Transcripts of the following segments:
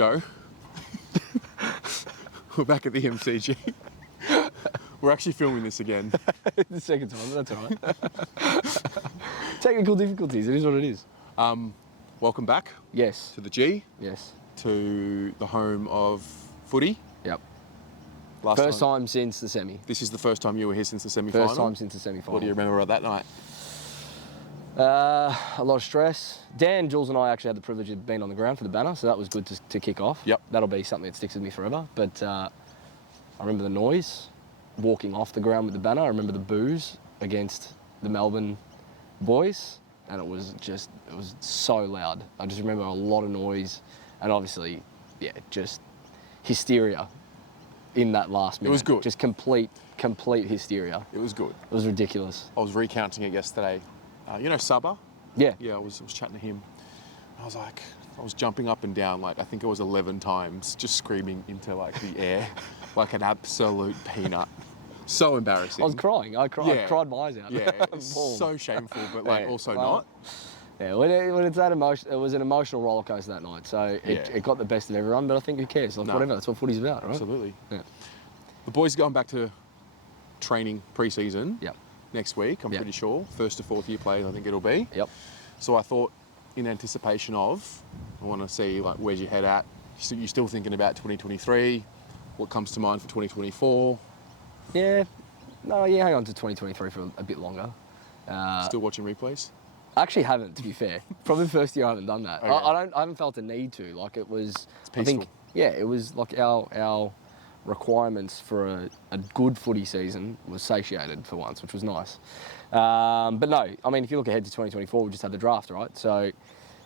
Joe. We're back at the MCG. We're actually filming this again. The second time, but that's all right. Technical difficulties, it is what it is. Welcome back. Yes. To the G. Yes. To the home of footy. Yep. First time since the semi. This is the first time you were here since the semi-final? First time since the semi-final. What do you remember about that night? A lot of stress. Dan, Jules and I actually had the privilege of being on the ground for the banner, so that was good to kick off. Yep. That'll be something that sticks with me forever. But I remember the noise, walking off the ground with the banner. I remember the boos against the Melbourne boys, and it was so loud. I just remember a lot of noise, and obviously, yeah, just hysteria in that last minute. It was good. Just complete hysteria. It was good. It was ridiculous. I was recounting it yesterday. You know Sabah? Yeah. Yeah, I was chatting to him. I was jumping up and down, like I think it was 11 times, just screaming into like the air, like an absolute peanut. So embarrassing. I was crying. I cried my eyes out. Yeah, it's so shameful, but like also not. Yeah, when it's that emotion, it was an emotional roller coaster that night. So it got the best of everyone, but I think who cares? Like whatever, that's what footy's about, right? Absolutely. Yeah. The boys are going back to training pre-season. Yep. Next week, I'm pretty sure. First to fourth year players, I think it'll be. Yep. So I thought, in anticipation of, I want to see like where's your head at. You still thinking about 2023? What comes to mind for 2024? Yeah. No, yeah, hang on to 2023 for a bit longer. Still watching replays? I actually haven't, to be fair. Probably the first year I haven't done that. Okay. I haven't felt a need to. Like it was. It's peaceful. I think it was like our requirements for a good footy season was satiated for once, which was nice. But no, I mean, if you look ahead to 2024, we just had the draft, right? So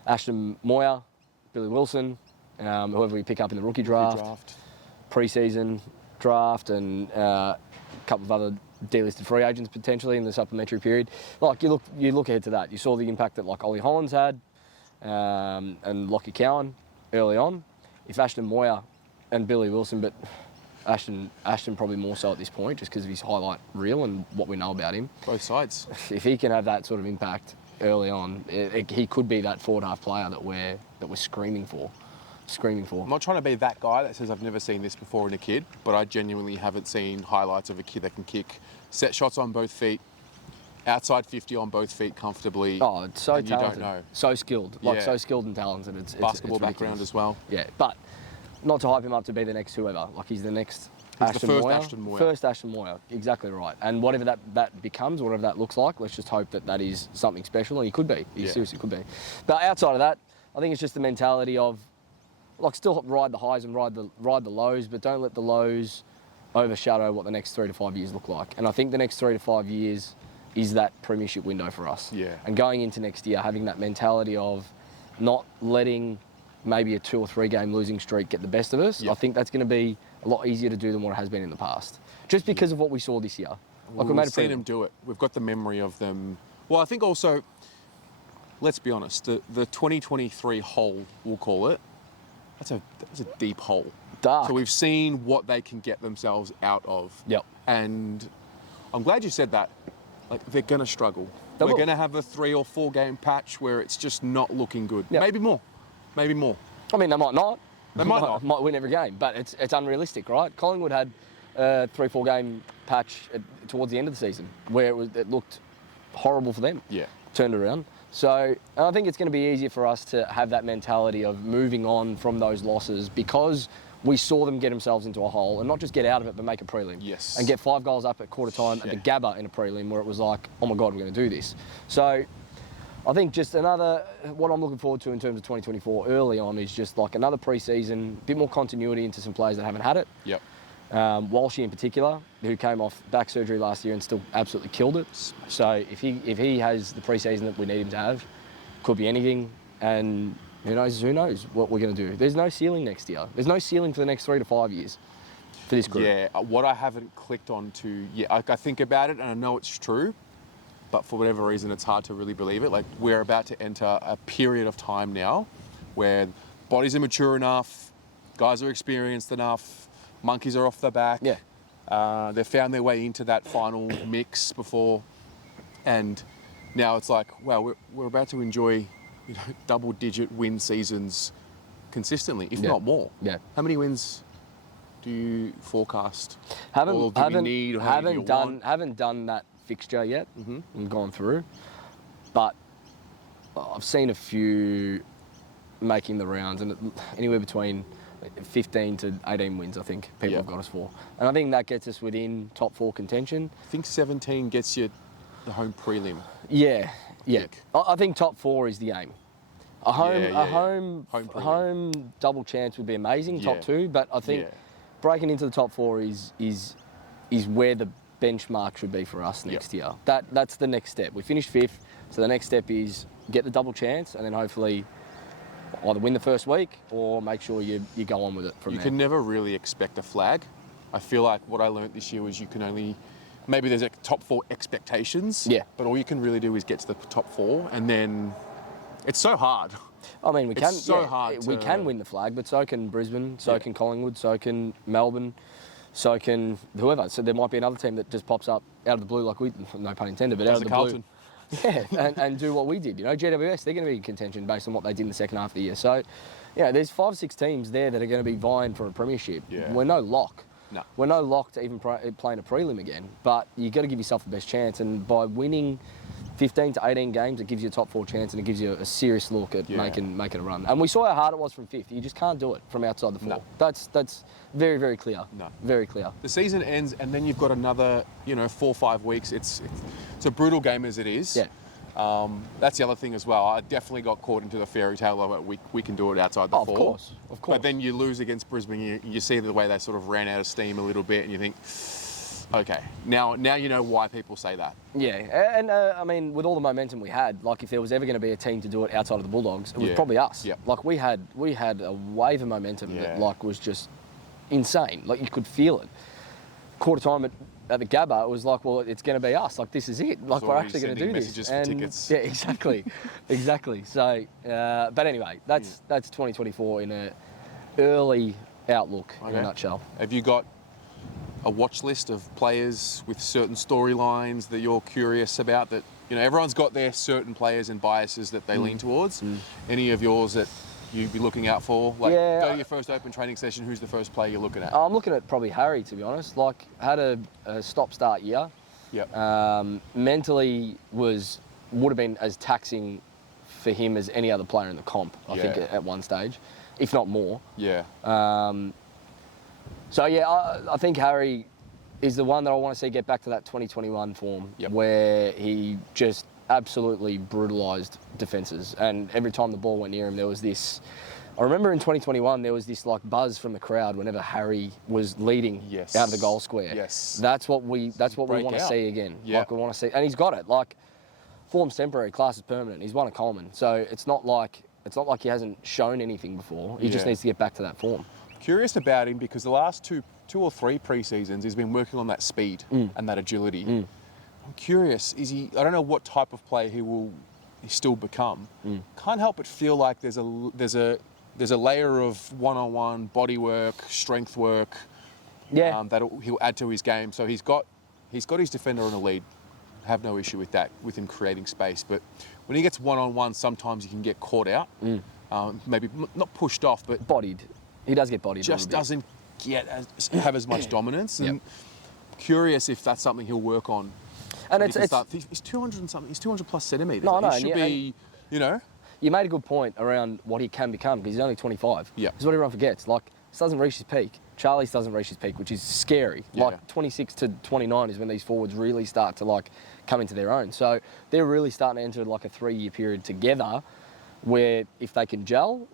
Ashton Moyer, Billy Wilson, whoever we pick up in the rookie draft. Pre-season draft, and a couple of other delisted free agents potentially in the supplementary period. Like you look ahead to that. You saw the impact that like Ollie Hollands had, and Lockie Cowan early on. If Ashton Moyer and Billy Wilson, but Ashton probably more so at this point, just because of his highlight reel and what we know about him. Both sides. If he can have that sort of impact early on, he could be that forward half player that we're screaming for. I'm not trying to be that guy that says I've never seen this before in a kid, but I genuinely haven't seen highlights of a kid that can kick set shots on both feet, outside 50 on both feet comfortably. Oh, it's so talented. You don't know. So skilled. So skilled and talented. It's basketball it's background as well. Yeah, but not to hype him up to be the next whoever. Like he's the next Ashton Moyer. First Ashton Moyer, exactly right. And whatever that becomes, whatever that looks like, let's just hope that is something special, and he could be. He seriously could be. But outside of that, I think it's just the mentality of, like, still ride the highs and ride the lows, but don't let the lows overshadow what the next 3 to 5 years look like. And I think the next 3 to 5 years is that premiership window for us. Yeah. And going into next year, having that mentality of not letting maybe a 2 or 3 game losing streak get the best of us. Yep. I think that's going to be a lot easier to do than what it has been in the past. Just because of what we saw this year. Like we've seen them do it. We've got the memory of them. Well, I think also, let's be honest, the 2023 hole, we'll call it, that's a deep hole. Dark. So we've seen what they can get themselves out of. Yep. And I'm glad you said that. Like, they're going to struggle. We're going to have a 3 or 4 game patch where it's just not looking good. Yep. Maybe more. I mean, they might not. They might not. Might win every game, but it's unrealistic, right? Collingwood had a 3-4 game patch towards the end of the season where it looked horrible for them. Yeah. Turned around. So I think it's going to be easier for us to have that mentality of moving on from those losses because we saw them get themselves into a hole and not just get out of it, but make a prelim. Yes. And get 5 goals up at quarter time at the Gabba in a prelim where it was like, oh my God, we're going to do this. So I think just what I'm looking forward to in terms of 2024 early on is just like another pre-season, a bit more continuity into some players that haven't had it. Yep. Walshy in particular, who came off back surgery last year and still absolutely killed it. So if he has the pre-season that we need him to have, could be anything. And who knows what we're going to do. There's no ceiling next year. There's no ceiling for the next 3 to 5 years for this group. Yeah, what I haven't clicked onto yet, I think about it and I know it's true, but for whatever reason, it's hard to really believe it. Like, we're about to enter a period of time now where bodies are mature enough, guys are experienced enough, monkeys are off the back. Yeah. They've found their way into that final mix before, and now it's like, wow, we're about to enjoy double-digit win seasons consistently, if Yeah. not more. Yeah. How many wins do you forecast? Haven't Or do we need, or how many do you want? haven't done that fixture yet and gone through, but I've seen a few making the rounds, and anywhere between 15 to 18 wins, I think people have got us for, and I think that gets us within top 4 contention. I think 17 gets you the home prelim. Yeah. Pick. I think top 4 is the aim. A home prelim. double chance would be amazing. Top 2, but I think breaking into the top 4 is where the benchmark should be for us next year. That's the next step. We finished 5th, so the next step is get the double chance, and then hopefully either win the first week or make sure you go on with it from there. You can never really expect a flag. I feel like what I learnt this year was you can only, maybe there's like top 4 expectations, but all you can really do is get to the top 4, and then it's so hard. I mean, we can win the flag, but so can Brisbane, so can Collingwood, so can Melbourne, so can whoever. So there might be another team that just pops up out of the blue, like we, no pun intended, but out of the Carlton. blue. Yeah, and do what we did. You know, GWS, they're going to be in contention based on what they did in the second half of the year. So, there's 5 or 6 teams there that are going to be vying for a premiership. Yeah. We're no lock. No. We're no lock to even playing a prelim again. But you got to give yourself the best chance, and by winning 15 to 18 games, it gives you a top 4 chance, and it gives you a serious look at making a run. And we saw how hard it was from 5th. You just can't do it from outside the 4. No. That's very, very clear. No. Very clear. The season ends, and then you've got another, 4 or 5 weeks. It's a brutal game as it is. Yeah. That's the other thing as well. I definitely got caught into the fairy tale of it. We can do it outside the 4. Of course. But then you lose against Brisbane. You see the way they sort of ran out of steam a little bit, and you think, okay, now you know why people say that. Yeah, and I mean, with all the momentum we had, like if there was ever going to be a team to do it outside of the Bulldogs, it was probably us. Yeah. Like we had a wave of momentum that like was just insane. Like you could feel it. Quarter time at the Gabba, it was like, well, it's going to be us. Like this is it. Like we're actually going to do this. Messages for tickets. Yeah, exactly. So, but anyway, that's 2024 in a early outlook in a nutshell. Have you got a watch list of players with certain storylines that you're curious about? That everyone's got their certain players and biases that they lean towards. Any of yours that you'd be looking out for? Go to your first open training session. Who's the first player you're looking at? I'm looking at probably Harry, to be honest. Like had a stop-start year. Yep. Mentally would have been as taxing for him as any other player in the comp. I think at one stage, if not more. Yeah. I think Harry is the one that I want to see get back to that 2021 form where he just absolutely brutalised defences, and every time the ball went near him there was this, I remember in 2021 there was this like buzz from the crowd whenever Harry was leading out of the goal square. Yes. That's what we want to see again. Yeah. Like we want to see, and he's got it. Like form's temporary, class is permanent. He's won a Coleman, so it's not like he hasn't shown anything before. He just needs to get back to that form. Curious about him because the last two or three pre-seasons he's been working on that speed and that agility. I'm curious, I don't know what type of player he still become. Can't help but feel like there's a layer of one-on-one body work, strength work that he'll add to his game. So he's got his defender on a lead. Have no issue with that, with him creating space. But when he gets one-on-one, sometimes he can get caught out. Maybe not pushed off, but bodied. He does get bodied. Just doesn't have as much dominance. And curious if that's something he'll work on. And he's 200 and something. He's 200 plus centimetres. No, he should be, You made a good point around what he can become because he's only 25. Yeah. That's what everyone forgets. Like, this doesn't reach his peak. Charlie's doesn't reach his peak, which is scary. Yeah. Like, 26 to 29 is when these forwards really start to, like, come into their own. So they're really starting to enter, like, a 3-year period together where if they can gel,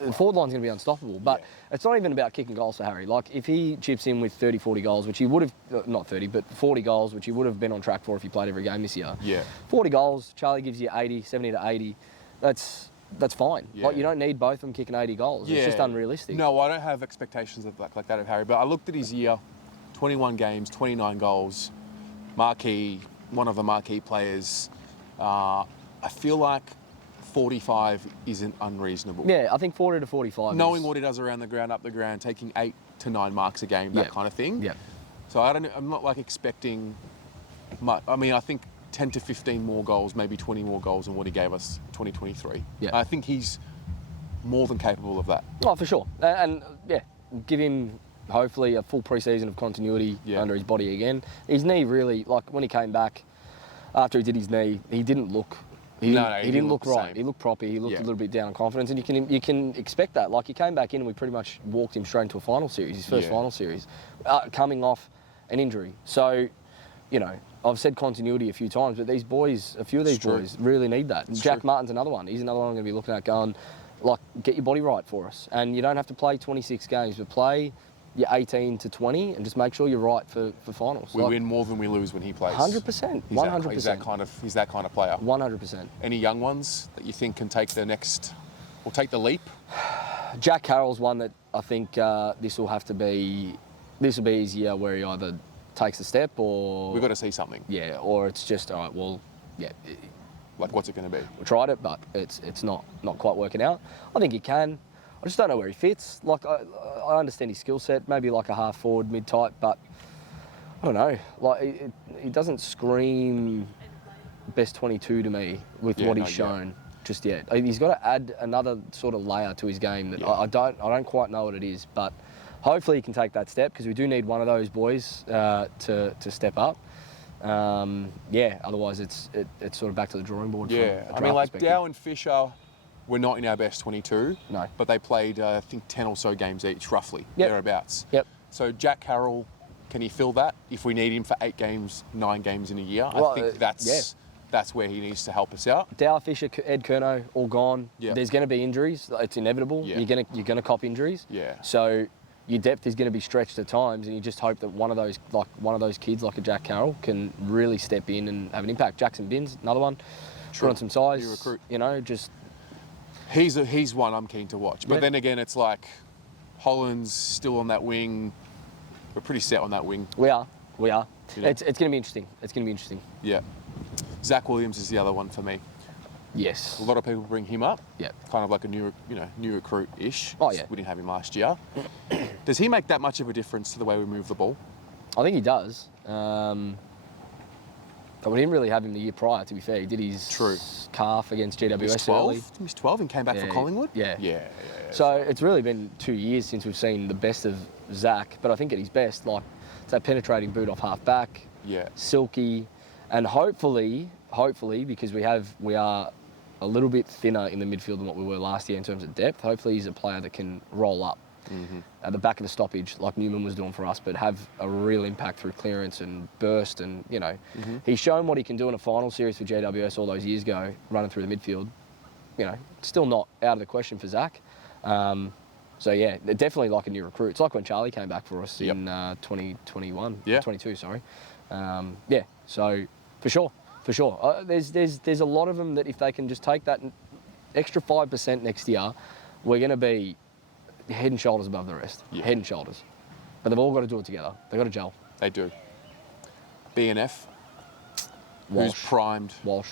the forward line's going to be unstoppable. But it's not even about kicking goals for Harry. Like, if he chips in with 30, 40 goals, which he would have, not 30, but 40 goals, which he would have been on track for if he played every game this year. Yeah. 40 goals, Charlie gives you 80, 70 to 80. That's fine. Yeah. Like, you don't need both of them kicking 80 goals. It's just unrealistic. No, I don't have expectations like that of Harry, but I looked at his year, 21 games, 29 goals, marquee, one of the marquee players. I feel like 45 isn't unreasonable. Yeah, I think 40 to 45. Knowing what he does around the ground, up the ground, taking 8 to 9 marks a game, that kind of thing. Yeah. So I'm not like expecting much. I mean, I think 10 to 15 more goals, maybe 20 more goals than what he gave us 2023. Yeah. I think he's more than capable of that. Oh, for sure. And yeah, give him hopefully a full pre-season of continuity under his body again. His knee really, like when he came back after he did his knee, he didn't look. He didn't look right. same. He looked proper. He looked a little bit down on confidence, and you can expect that. Like he came back in, and we pretty much walked him straight into a final series, his first final series, coming off an injury. So, you know, I've said continuity a few times, but these boys, a few of these boys, really need that. Jack Martin's another one. He's another one I'm going to be looking at, going, like, get your body right for us, and you don't have to play 26 games, but play your 18 to 20 and just make sure you're right for finals. We win more than we lose when he plays. 100%. 100%. He's that kind of player. 100%. Any young ones that you think can take the next, or take the leap? Jack Carroll's one that I think this will be his year where he either takes a step or... We've got to see something. Yeah, or it's just, all right, well, yeah. Like, what's it going to be? We tried it, but it's not quite working out. I think he can. I just don't know where he fits. Like, I understand his skill set, maybe like a half forward, mid type, but I don't know. Like, he doesn't scream best 22 to me with what he's shown just yet. He's got to add another sort of layer to his game that I don't quite know what it is, but hopefully he can take that step because we do need one of those boys to step up. Otherwise it's sort of back to the drawing board. Yeah, I mean, like Dow and Fisher were not in our best 22. No. But they played, I think, 10 or so games each, roughly, thereabouts. Yep. So Jack Carroll, can he fill that if we need him for 8 games, 9 games in a year? I think that's where he needs to help us out. Dow, Fisher, Ed Curnow, all gone. Yeah. There's going to be injuries. It's inevitable. Yeah. You're gonna cop injuries. Yeah. So your depth is going to be stretched at times, and you just hope that one of those kids like a Jack Carroll can really step in and have an impact. Jackson Binns, another one. Put on some size. New recruit. You know, just... He's one I'm keen to watch. But then again, it's like Holland's still on that wing. We're pretty set on that wing. We are. You know? It's going to be interesting. Yeah. Zach Williams is the other one for me. Yes. A lot of people bring him up. Yeah. Kind of like a new recruit-ish. Oh, yeah. We didn't have him last year. Does he make that much of a difference to the way we move the ball? I think he does. But we didn't really have him the year prior, to be fair. He did his calf against GWS He was 12. early. He was 12 and came back for Collingwood? Yeah. So it's really been 2 years since we've seen the best of Zach, but I think at his best, like, it's that penetrating boot off half back, silky, and hopefully, because we are a little bit thinner in the midfield than what we were last year in terms of depth, hopefully he's a player that can roll up at the back of the stoppage like Newman was doing for us, but have a real impact through clearance and burst. And, you know, he's shown what he can do in a final series for GWS all those years ago, running through the midfield. You know, still not out of the question for Zach. So, yeah, definitely like a new recruit. It's like when Charlie came back for us in 2021, 22, sorry. So for sure. There's a lot of them that if they can just take that extra 5% next year, we're going to be head and shoulders above the rest. Yeah. Head and shoulders. But they've all got to do it together. They've got to gel. They do. BNF. Walsh. Who's primed. Walsh.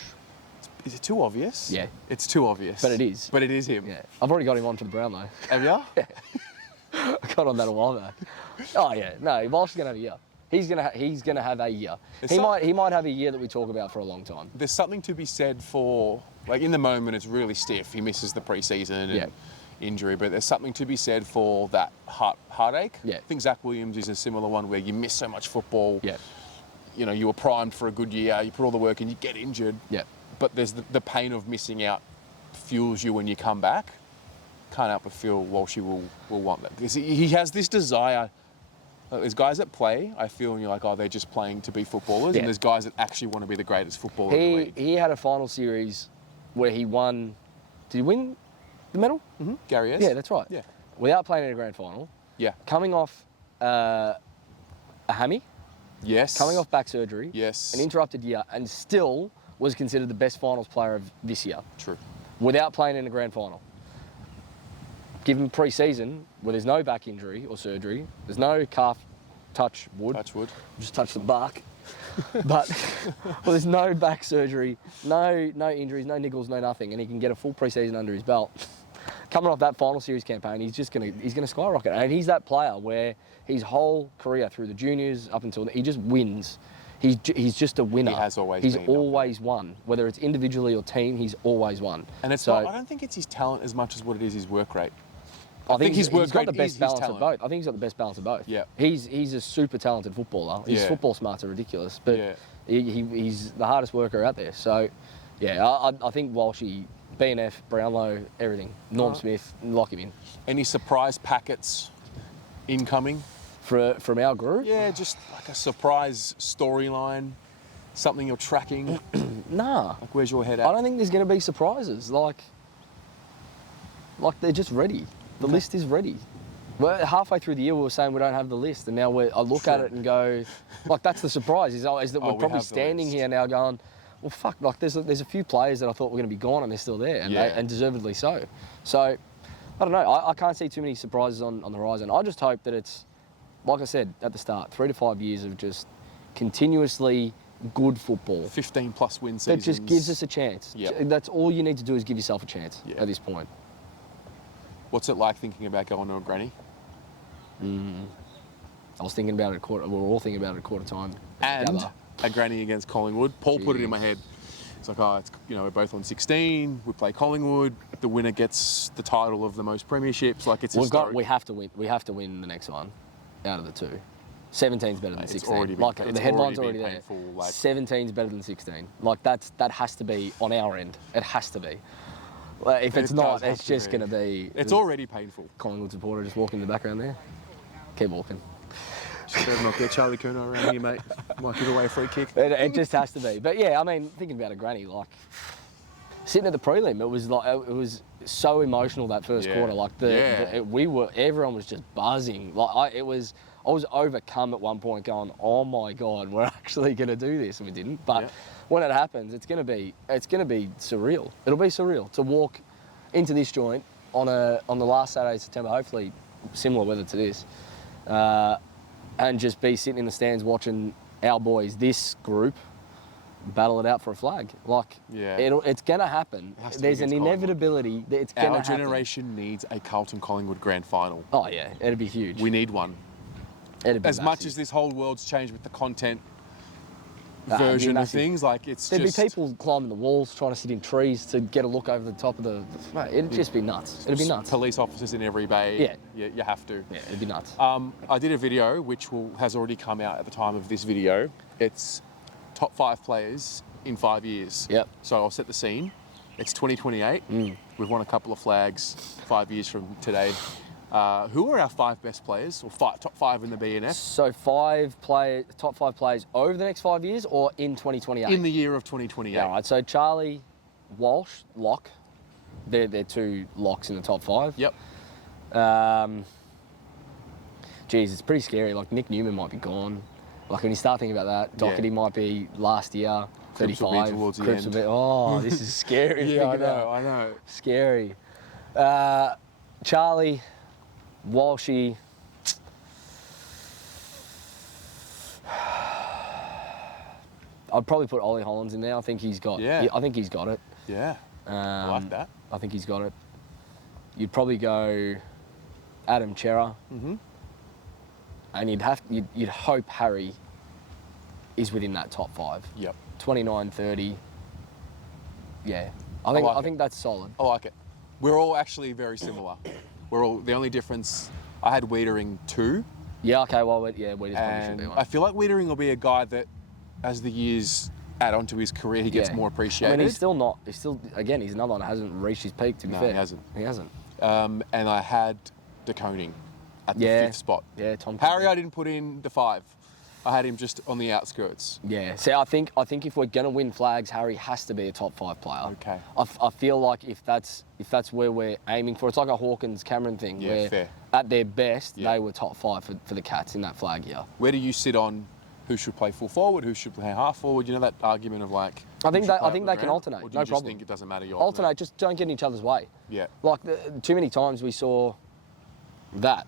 Is it too obvious? Yeah. It's too obvious. But it is. But it is him. Yeah. I've already got him onto the Brown though. Have you? Yeah. I got on that a while back. Oh yeah. No, Walsh is going to have a year. He's gonna have a year. He might have a year that we talk about for a long time. There's something to be said for, like, in the moment it's really stiff. He misses the pre-season and injury, but there's something to be said for that heartache. Yeah. I think Zach Williams is a similar one where you miss so much football. Yeah. You know, you were primed for a good year, you put all the work in, you get injured. Yeah. But there's the pain of missing out fuels you when you come back. Can't help but feel Walshy will want that. Because he has this desire. There's guys that play, I feel, and you're like, oh, they're just playing to be footballers. Yeah. And there's guys that actually want to be the greatest footballer in the league. He had a final series where he won. Did he win the medal? Mm-hmm. Gary S. Yeah, that's right. Yeah. Without playing in a grand final. Yeah. Coming off a hammy. Yes. Coming off back surgery. Yes. An interrupted year, and still was considered the best finals player of this year. True. Without playing in a grand final. Give him pre-season where there's no back injury or surgery, there's no calf touch wood. Just touch the bark. But there's no back surgery, no injuries, no niggles, no nothing, and he can get a full pre-season under his belt. Coming off that final series campaign, he's gonna skyrocket, and he's that player where his whole career through the juniors up until he just wins. He's just a winner. He has always He's been, don't always won. Whether it's individually or team, he's always won. And it's so, not, I don't think it's his talent as much as what it is his work rate. I think his work he's got rate the best is his balance of talent. both. I think he's got the best balance of both. Yeah. He's a super talented footballer. His Yeah. football smarts are ridiculous, but Yeah. he's the hardest worker out there. So, yeah, I think Walshy, BNF, Brownlow, everything. Norm Smith, lock him in. Any surprise packets incoming? From our group? Yeah, just like a surprise storyline, something you're tracking. Nah. Like, where's your head I at? don't think there's going to be surprises. Like they're just ready. The list is ready. Well, halfway through the year, we were saying we don't have the list, and now I look at it and go, like, that's the surprise. Is that we're we probably have the standing list. here now going, well, fuck, like there's a few players that I thought were going to be gone, and they're still there, and, Yeah. and deservedly so. So, I don't know. I can't see too many surprises on the horizon. I just hope that it's, like I said at the start, 3 to 5 years of just continuously good football 15 plus win that seasons. just gives us a chance. Yep. That's all you need to do is give yourself a chance Yeah. at this point. What's it like thinking about going to a granny? I was thinking about it we were all thinking about it at quarter time. And together. a granny against Collingwood. Paul put it in Jeez. my head. It's like, it's, we're both on 16. We play Collingwood. The winner gets the title of the most premierships. Like, it's historic. We have to win. We have to win the next one out of the two. 17's better than It's 16. already been- Like it's the headline's already already been there. painful, like- 17's better than 16. Like that has to be on our end. It has to be. Like, if it's It not, does have it's to just be. going to be. It's already painful. Collingwood supporter just walking in the background there. Keep walking. Just better not get Charlie Curnow around here, mate. Might give away a free kick. It just has to be. But yeah, I mean, thinking about a granny, like sitting at the prelim, it was so emotional that first Yeah. quarter. Like everyone was just buzzing. Like I was overcome at one point, going, "Oh my god, we're actually going to do this," and we didn't. But Yeah. when it happens, it's going to be surreal. It'll be surreal to walk into this joint on the last Saturday of September, hopefully similar weather to this. And just be sitting in the stands watching our boys, this group, battle it out for a flag. Like, Yeah. it's going to happen. has to be There's an against Collingwood. inevitability that it's going to Our happen. generation needs a Carlton Collingwood grand final. Oh, yeah, it'd be huge. We need one. It'd be As much massive. as this whole world's changed with the content it'd be version of massive. things, like it's There'd just... be people climbing the walls, trying to sit in trees to get a look over the top of the... Mate, it'd just be nuts. It'd be nuts. Police officers in every bay. Yeah. You have to. Yeah, it'd be nuts. I did a video which has already come out at the time of this video. It's top 5 players in 5 years. Yep. So I'll set the scene. It's 2028. We've won a couple of flags 5 years from today. Who are our 5 best players, or top 5 in the BNF? So top 5 players over the next 5 years or in 2028? In the year of 2028. Yeah, all right. So Charlie, Walsh, lock. They're 2 locks in the top 5. Yep. Geez, it's pretty scary. Like Nick Newman might be gone. Like when you start thinking about that, Doherty might be last year, Cripps 35. will be towards the Cripps end. will be- oh, this is scary. to Yeah, I think about. know, I know. Scary. Charlie, Walshy. I'd probably put Ollie Hollands in there. I think he's got. Yeah. I think he's got it. Yeah. I like that. I think he's got it. You'd probably go Adam Chera. Mm-hmm. And you'd hope Harry is within that top 5. Yep. 29, 30. Yeah. I like it. think that's solid. I like it. We're all actually very similar. The only difference, I had Wiedering 2. Yeah, okay, well, Wieders probably should And be one. I feel like Wiedering will be a guy that, as the years add on to his career, he gets Yeah. more appreciated. I mean, he's again, he's another one that hasn't reached his peak, to be No, fair. he hasn't. He hasn't. And I had De Koning at the 5th spot. Yeah, Tom. Harry, I didn't put in the 5. I had him just on the outskirts. Yeah. See, I think if we're gonna win flags, Harry has to be a top 5 player. Okay. I feel like if that's where we're aiming for, it's like a Hawkins Cameron thing. Yeah, where fair. At their best, Yeah. they were top 5 for the Cats in that flag year. Where do you sit on who should play full forward, who should play half forward? You know that argument of like. I think who should they play up the can ground? alternate, Or do no you just problem. think it doesn't matter? You Alternate, just don't get in each other's way. Yeah. Like too many times we saw that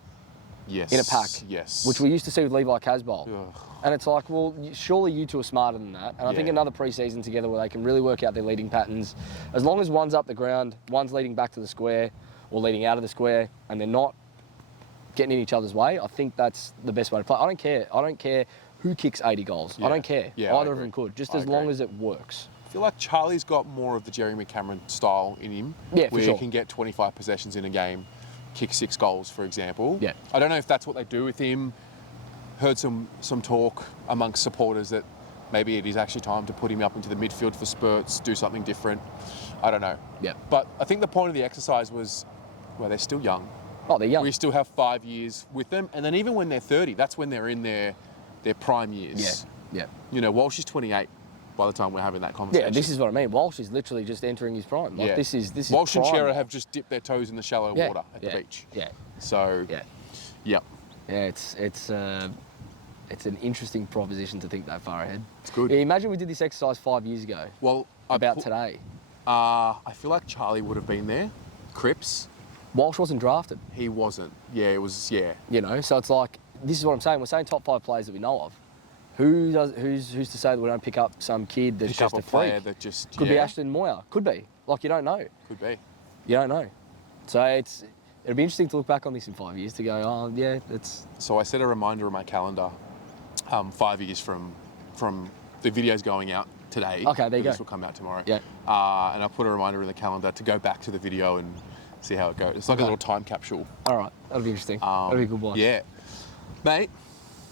Yes. in a pack. Yes. Which we used to see with Levi Casbolt. Ugh. And it's like, well, surely you two are smarter than that. And I think Yeah. another pre-season together where they can really work out their leading patterns. As long as one's up the ground, one's leading back to the square or leading out of the square, and they're not getting in each other's way, I think that's the best way to play. I don't care who kicks 80 goals. I Yeah. don't care. Yeah, I Either of agree. them could, just I as long agree. as it works. I feel like Charlie's got more of the Jeremy Cameron style in him. Yeah, for where sure. he can get 25 possessions in a game, kick 6 goals, for example. Yeah. I don't know if that's what they do with him. Heard some talk amongst supporters that maybe it is actually time to put him up into the midfield for spurts, do something different. I don't know. Yeah. But I think the point of the exercise was, well, they're still young. Oh, they're young. We still have 5 years with them. And then even when they're 30, that's when they're in their prime years. Yeah. You know, Walsh is 28 by the time we're having that conversation. Yeah, this is what I mean. Walsh is literally just entering his prime. Like, Yeah. this is Walsh and prime. Shearer have just dipped their toes in the shallow Yeah, water at yeah, the beach. Yeah. So, Yeah. yeah, Yeah, it's an interesting proposition to think that far ahead. it's good. Yeah, imagine we did this exercise 5 years ago. Well, About today. I feel like Charlie would have been there. Cripps, Walsh wasn't drafted, he wasn't. Yeah, it was, yeah. you know. So it's like, this is what I'm saying. We're saying top 5 players that we know of. Who's to say that we don't pick up some kid that's Pick just up a a player freak? that just, Could be yeah, Ashton Moyer. Could be. Like, you don't know. Could be. You don't know. So it'll be interesting to look back on this in 5 years to go, oh, yeah, it's... So I set a reminder in my calendar 5 years from the videos going out today. Okay, there you This go. will come out tomorrow. Yeah. And I put a reminder in the calendar to go back to the video and see how it goes. It's like a Okay. little time capsule. All right, that'll be interesting. That'll be a good one. Yeah. Mate,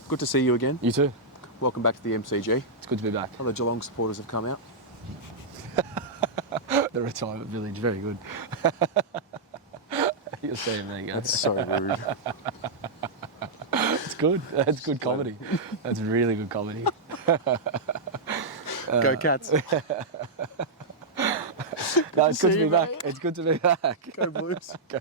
good to see you again. You too. Welcome back to the MCG. It's good to be back. All the Geelong supporters have come out. The retirement village, very good. You'll see him there you go. That's so rude. It's good. That's good comedy. That's really good comedy. Go Cats. No, it's good to see be you, back. mate. It's good to be back. Go Blues. Go